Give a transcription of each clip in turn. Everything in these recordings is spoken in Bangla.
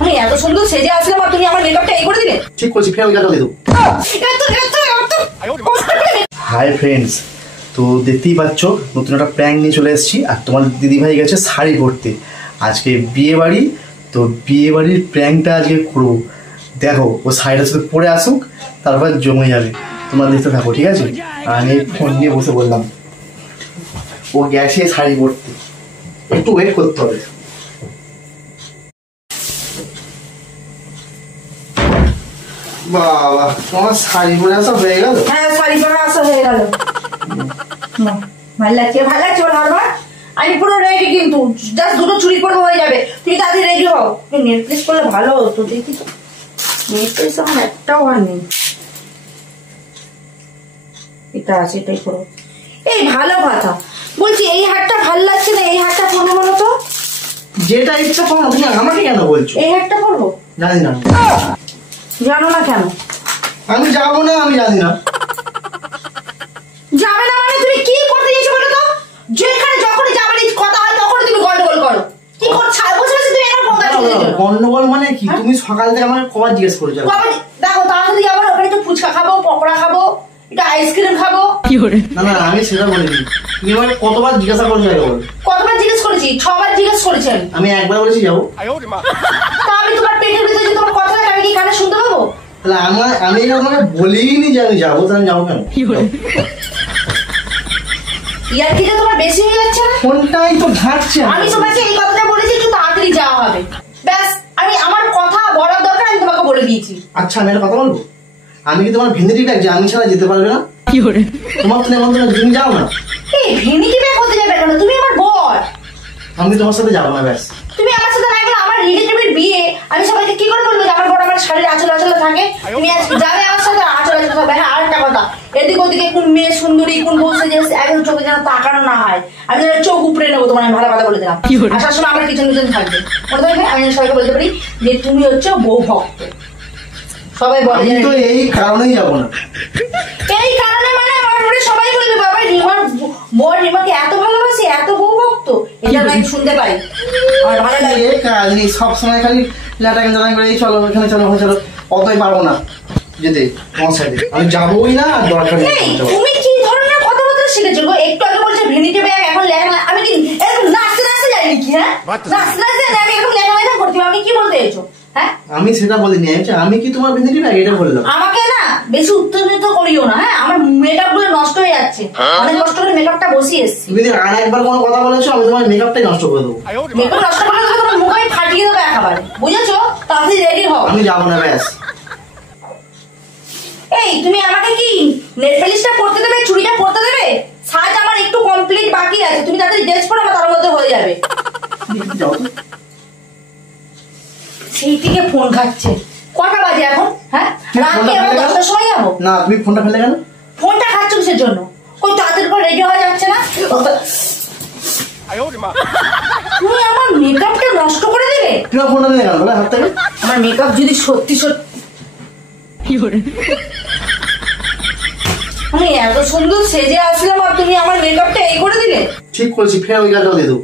আমি এত সুন্দর সেজে আসলাম আর তুমি আমার মেকআপটা এই করে দিলে। ঠিক করছি, ফের ওই গালটা দিয়ে দেবো। হাই ফ্রেন্ডস, তো দেখতেই পাচ্ছ নতুন একটা প্র্যাঙ্ক নিয়ে চলে এসেছি। আর তোমার দিদিভাই গেছে শাড়ি পরতে, আজকে বিয়ে বাড়ি। তো বিয়ে বাড়ির প্র্যাঙ্কটা আজকে করবো। দেখো ও শাড়িটা শুধু পরে আসুক, তারপর জমে যাবে। তোমরা দেখতে থাকো, ঠিক আছে? আমি ফোন নিয়ে বসে বললাম, ও গেছে শাড়ি পরতে, একটু ওয়েট করতে হবে। বাবা, তোমার শাড়ি পরে আসা হয়ে গেল? হ্যাঁ, শাড়ি পরে আসা হয়ে গেল। ভালো লাগছে, ভালো লাগছে। বারবার আমি পুরো রেডি, কিন্তু জাস্ট দুটো চুড়ি পরে হয়ে যাবে। তুমি তাড়াতাড়ি রেডি হও। তুমি নেল প্লেস করলে ভালো হতো। দেখি তো নেল প্লেস আমার একটাও আর নেই। এটা আছে, এটাই করো। এই ভালো কথা বলছি, এই হারটা ভালো লাগছে না, এই হারটা পরবো বলো তো? যেটা ইচ্ছা করো, তুমি আমাকে কেন বলছো? এই হারটা পরবো। জানি না। জানো না কেন? আমি যাবো না, আমি জানি না। যাবে না মানে তুমি কি করতে গেছো বলো তো? যেখানে যখনই যাবে কথা হয় তখনই তুমি গন্ডগোল করো। কি করছো? বসে বসে তুমি এখন ফোন করছো। গন্ডগোল মানে কি? তুমি সকাল থেকে আমাকে কবার জিজ্ঞেস করেছো? দেখো তাড়াতাড়ি যাবো, ওখানে একটু ফুচকা খাবো, পকোড়া খাবো, একটু আইসক্রিম খাবো। না না, আমি সেটা বলিনি। তুমি আমাকে কতবার জিজ্ঞাসা করছো? কতবার জিজ্ঞেস করেছি? 6 বার জিজ্ঞেস করেছেন। আমি একবার বলেছি যাবো। তা আমি তোমার পেটের ভিতরে যে তোমার কথা আমি কি কানে শুনতে পাবো? তাহলে আমি তোমাকে বলিনি যে আমি যাবো, তাহলে যাবো কেন? ইয়ার কি তোমার বেশি হয়ে যাচ্ছে না? ফোনটাই তো ঘাটছে। আমি তোমাকে এই কথাটা বলেছি একটু তাড়াতাড়ি যাওয়া হবে, ব্যাস। আমি আমার কথা বলার দরকার আমি তোমাকে বলে দিয়েছি। আচ্ছা, আমি একটা কথা বলবো। আমি কি তোমার ভেন্ডিটি ব্যাগ যে আমি ছাড়া যেতে পারবে না? তোমার তো নেমন্তন্ন, তুমি যাও না। এই ভেন্ডিটি ব্যাগ হতে যাবে কেন? তুমি আমার বর। আমি তোমার সাথে যাবো না, ব্যাস। তুমি আমার সাথে না গেলে আমার রিলেটিভের বিয়ে, আমি সবাইকে কি করে বলবো যে আমার বড় আমার শাড়ির আঁচল আঁচলে থাকে? তুমি আজকে যাবে আমার সাথে, আঁচল আঁচলে থাকবে। হ্যাঁ, আর একটা কথা, এদিক ওদিকে কোন মেয়ে সুন্দরী, কোন বসে যে একদম চোখে যেন তাকানো না হয়। আমি যেন চোখ উপড়ে নেবো, তোমার আমি ভালো কথা বলে দিলাম। আসার সময় আমার কিচেন কিচেন থাকবে। মনে থাকবে, আমি সবাইকে বলতে পারি যে তুমি হচ্ছে বউ ভক্ত। সবাই বলে তো এই কারণেই যাবো না। এই কারণে মানে আমার মনে সবাই বলবে বাবা রিমার বর রিমাকে এত ভালোবাসে, এত বউ ভক্ত। এটা আমি শুনতে পাই, আমার ভালো লাগে। সবসময় খালি ল্যাটাকে করে এই চলো ওখানে চলো ওখানে চলো, অতই পারবো না যেতে তোমার সাথে। আমি যাবোই না, আর দরকার নেই। তুমি কি ধরনের কথাবার্তা শিখেছো গো? একটু আগে বলছে ভেনিটি ব্যাগ, এখন লেখা। আমি কি এরকম নাচতে নাচতে যাই নাকি? হ্যাঁ, নাচতে নাচতে আমি এরকম লেখা করছি। আমি কি বলতে চাইছো? হ্যাঁ, আমি সেটা বলিনি। আমি কি তোমার ভেনিটি ব্যাগ এটা বললাম? আমাকে না বেশি উত্তেজিত করিও না। হ্যাঁ, আমার মেকআপ গুলো নষ্ট হয়ে যাচ্ছে। অনেক কষ্ট করে মেকআপটা বসিয়ে এসেছি। তুমি আর একবার কোনো কথা বলেছো, আমি তোমার মেকআপটাই নষ্ট করে দেবো। মেকআপ নষ্ট করে দেবো, তোমার মুখ আমি ফাটিয়ে দেবো একেবারে, বুঝেছো? তাড়াতাড়ি রেডি হও। আমি যাবো না, ব্যাস। এই তুমি আমাকে কি নেল পলিশটা পরতে দেবে, চুড়িটা পরতে দেবে? সাজ আমার একটু কমপ্লিট বাকি আছে। তুমি তাড়াতাড়ি ড্রেস পরো, আমার তার মধ্যে হয়ে যাবে। সেই থেকে ফোন খাচ্ছে। কটা বাজে এখন? হ্যাঁ, রাতে এখন 10টার সময় যাবো না। তুমি ফোনটা ফেলে কেন? ফোনটা খাচ্ছ কিসের জন্য? ওই তাড়াতাড়ি করে রেডি হওয়া যাচ্ছে না? তুমি আমার মেকআপটা নষ্ট করে দেবে। তুমি ফোনটা নিয়ে গেল হাত থেকে। আমার মেকআপ যদি সত্যি সত্যি, আমি এত সুন্দর সেজে আসলাম আর তুমি আমার মেকআপটা এই করে দিলে। ঠিক করেছি, ফের ওই গালটা দিয়ে দেবো।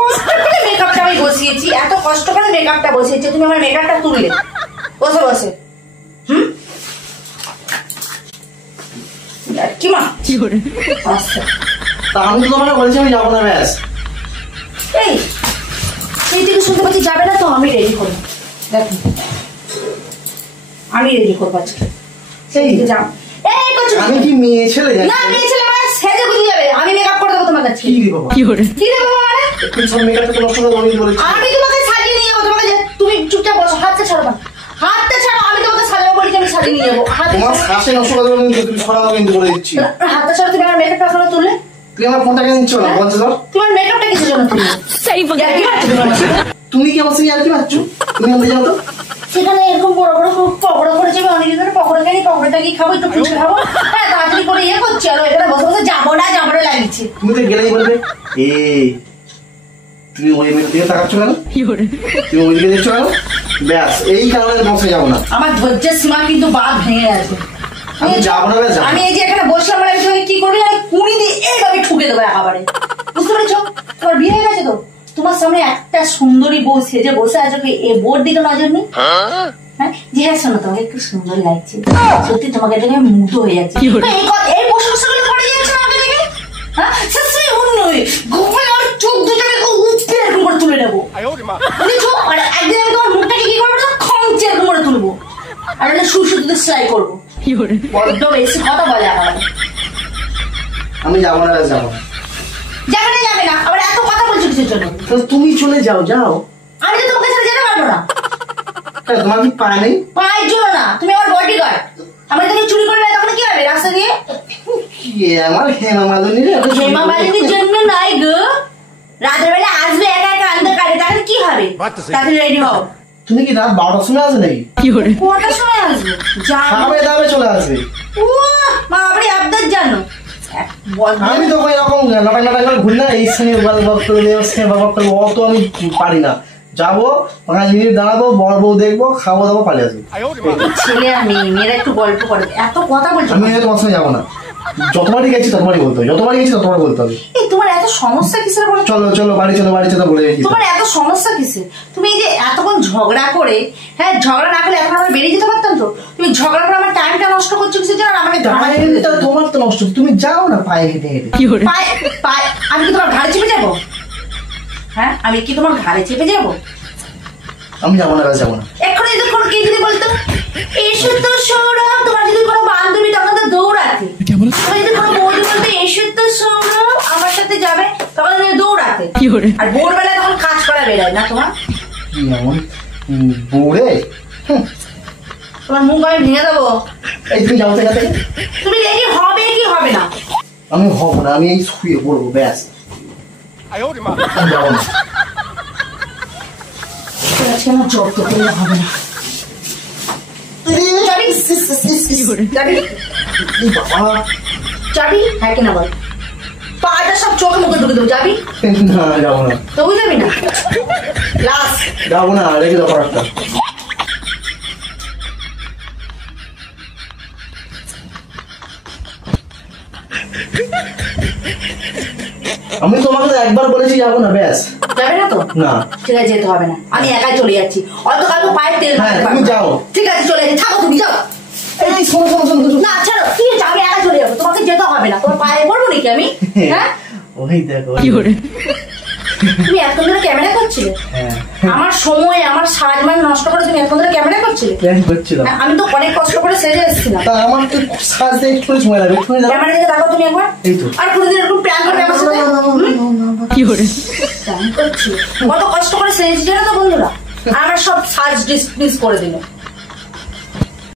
কষ্ট করে মেকআপটা আমি বসিয়েছি, এত কষ্ট করে মেকআপটা বসিয়েছি, তুমি আমার মেকআপটা তুললে বসে বসে। কি মা কি করে? আচ্ছা, তা আমি তো তোমাকে বলেছি আমি যাবো না, ব্যাস। এই সেই থেকে শুনতে পাচ্ছি যাবে না, তো আমি রেডি করবো। দেখো আমি রেডি করবো আজকে। সেই যাও। আমি কি মেয়ে ছেলে? না, মেয়ে ছেলে মানে সেজে বুঝে যাবে। আমি মেকআপ করে দেবো তোমার কাছে। কি দেবো? কি করে কি দেবো মানে? তুমি সব মেকআপটা তো নষ্ট করে দেবো বলেছি। আমি তোমাকে সাজিয়ে নিয়ে যাবো। তোমাকে তুমি চুপচাপ বসো, হাতটা ছাড়ো না, হাতটা ছাড়ো। আমি তোমাকে সাজাবো বলি, আমি সাজিয়ে নিয়ে যাবো। তোমার শ্বাসে নষ্ট করে দেবো, তুমি সরাও কিন্তু বলে দিচ্ছি। হাতটা ছাড়ো। তুমি আমার মেকআপটা এখনো তুললে? তুমি আমার ফোনটা কেন নিচ্ছ না? বলছো তো তোমার মেকআপটা কিসের জন্য তুললে? তুমি কি আমার সঙ্গে আর কি পাচ্ছ? তুমি আমাকে যাও তো। সেখানে এরকম বড় বড় পকোড়া করেছে, আমি অনেক ধরে পকোড়া খাই, পকোড়াটা কি খাবো, একটু ফুচকা খাবো। হ্যাঁ, তাড়াতাড়ি করে ইয়ে করছি, আর এখানে বসে বসে যাবো না লাগিয়েছে। তুমি তো গেলেই বলবে তুমি ওই মেয়ের দিকে তাকাচ্ছ কেন? তুমি ওই দিকে দেখছো কেন? ব্যাস, এই কারণে বসে যাবো না। আমার ধৈর্যের সীমা কিন্তু বাদ ভেঙে গেছে। আমি যাবো না, ব্যাস। আমি এই যে এখানে বসলাম, আমি কি করবি? আমি কুড়ি দিয়ে এইভাবে ঠুকে দেবো একেবারে, বুঝতে পেরেছো? তোমার বিয়ে হয়ে গেছে তো, তোমার সামনে একটা সুন্দরী বউ সেজে বসে আছো, কি এ বোর দিকে নজর নেই? হ্যাঁ জি হ্যাঁ, শোনো তোমাকে একটু সুন্দর লাগছে, সত্যি তোমাকে দেখে আমি মুগ্ধ হয়ে যাচ্ছি। এই প্রশংসাগুলো করে যাচ্ছে না আমাকে দেখে? হ্যাঁ সে অন্য গোপাল আর চোখ দুটাকে উঠতে এরকম করে তুলে নেবো, বুঝেছো? আর একদিন আমি তোমার মুখটাকে কি করবো না, খমচে এরকম করে তুলবো, আর একটা সুসুতিতে সেলাই করবো। বড্ড বেশি কথা বলে আমার। আমি যাবো না, যাবো না। যাবে না যাবে না, আবার এত কথা বলছো কিসের জন্য? তুমি চলে যাও, যাও। আমি তো তোমাকে ছেড়ে যেতে পারবো না। তোমার কি পায় নেই? পায়ের জন্য না, তুমি আমার বডিগার্ড। আমি যদি চুরি করে নেয় তখন কি হবে রাস্তা দিয়ে? আমার হেমা মালিনী, হেমা মালিনীর জন্য নয় গো, রাতের বেলা আসবে একা একা অন্ধকারে, তাহলে কি হবে? তাহলে রেডি হও। তুমি কি রাত 12টার সময় আসবে নাকি? কটার সময় আসবে? খাবে দাবে চলে আসবে। মা আপনি আবদার জানো। আমি তো এরকম নাটক নাটক করে ঘুরি না, এই সঙ্গে বক করে দেবো, সে বক করবো, অত আমি পারি না। যাবো 5 মিনিট দাঁড়াবো, বড় বউ দেখবো, খাবো দাবো, পালিয়ে আসবো। ছেলে আর মেয়েরা একটু গল্প করে, এত কথা বলছো। আমি তোমার সঙ্গে যাবো না, যতবারই গেছি ততবারই বলতে হবে, যতবারই গেছি ততবার বলতে হবে। এই তোমার এত সমস্যা কিসের বলো? চলো চলো বাড়ি চলো, বাড়ি চলো বলে গেছি। তোমার এত সমস্যা কিসের? তুমি এই যে এতক্ষণ ঝগড়া করে, হ্যাঁ ঝগড়া না করলে এখন আমরা বেরিয়ে যেতে পারতাম তো। তুমি ঝগড়া করে আমার টাইমটা নষ্ট করছো কিসের জন্য? আমাকে তোমার তো নষ্ট, তুমি যাও না পায়ে হেঁটে হেঁটে। পায়ে পায়ে আমি কি তোমার ঘাড়ে চেপে যাবো? হ্যাঁ আমি কি তোমার ঘাড়ে চেপে যাবো? আমি যাবো না, যাবো না। এক্ষুনি যদি কোনো কে যদি বলতো এসো তো সৌরভ, তোমার যদি কোনো বান্ধবী তখন তো দৌড়াতে, তোমার যদি কোনো বৌদি বলতো এসো তো সৌরভ আমার সাথে যাবে, তখন তুমি দৌড়াতে। আর ভোরবেলা তখন কাজ করা বেরোয় না তোমার? বৌড়ে তোমার মুখ আমি ভেঙে দেবো। এই তুমি যাও থেকে। তুমি রেডি হবে কি হবে না? আমি হব না, আমি এই শুয়ে পড়বো, ব্যাস। আমি যাবো না। আমার জব তো করলে হবে না। যাবি হ্যাঁ কিনা বল? পাটা সব চোখে মুখে ঢুকে দেবো, যাবি? না যাবো না। তবু যাবি না? লাস্ট যাবো না, রেখে দাও একটা। আমি তোমাকে একবার বলেছি যাবো না, ব্যাস। যাবে না তো? না ঠিক আছে, যেতে হবে না, আমি একাই চলে যাচ্ছি। অত কালকে পায়ের তেল মারতে পারবো তুমি না। যাও। ঠিক আছে চলে যাচ্ছি, থাকো তুমি যাও। এই শোনো শোনো শোনো শোনো। না ছাড়ো, তুই যাবে, একা চলে যাবো, তোমাকে যেতে হবে না। তোমার পায়ে পড়বো নাকি আমি? হ্যাঁ ওই দেখো তুমি এতক্ষণ ধরে ক্যামেরা করছিলে? হ্যাঁ আমার সময় আমার সাজমান নষ্ট করে তুমি এতক্ষণ ধরে ক্যামেরা করছিলে? প্ল্যান করছিলাম। হ্যাঁ, আমি তো অনেক কষ্ট করে সেজে এসেছিলাম। তা আমার তো সাজতে একটু সময় লাগবে, একটু যাও। ক্যামেরা দিকে দেখো তুমি একবার। এই তো। আর কোনোদিন এরকম প্ল্যান করবে আমার সাথে? প্ল্যান করছি, কত কষ্ট করে সেজেছি জানো তো বন্ধুরা, আর আমার সব সাজ ডিসমিস করে দিল।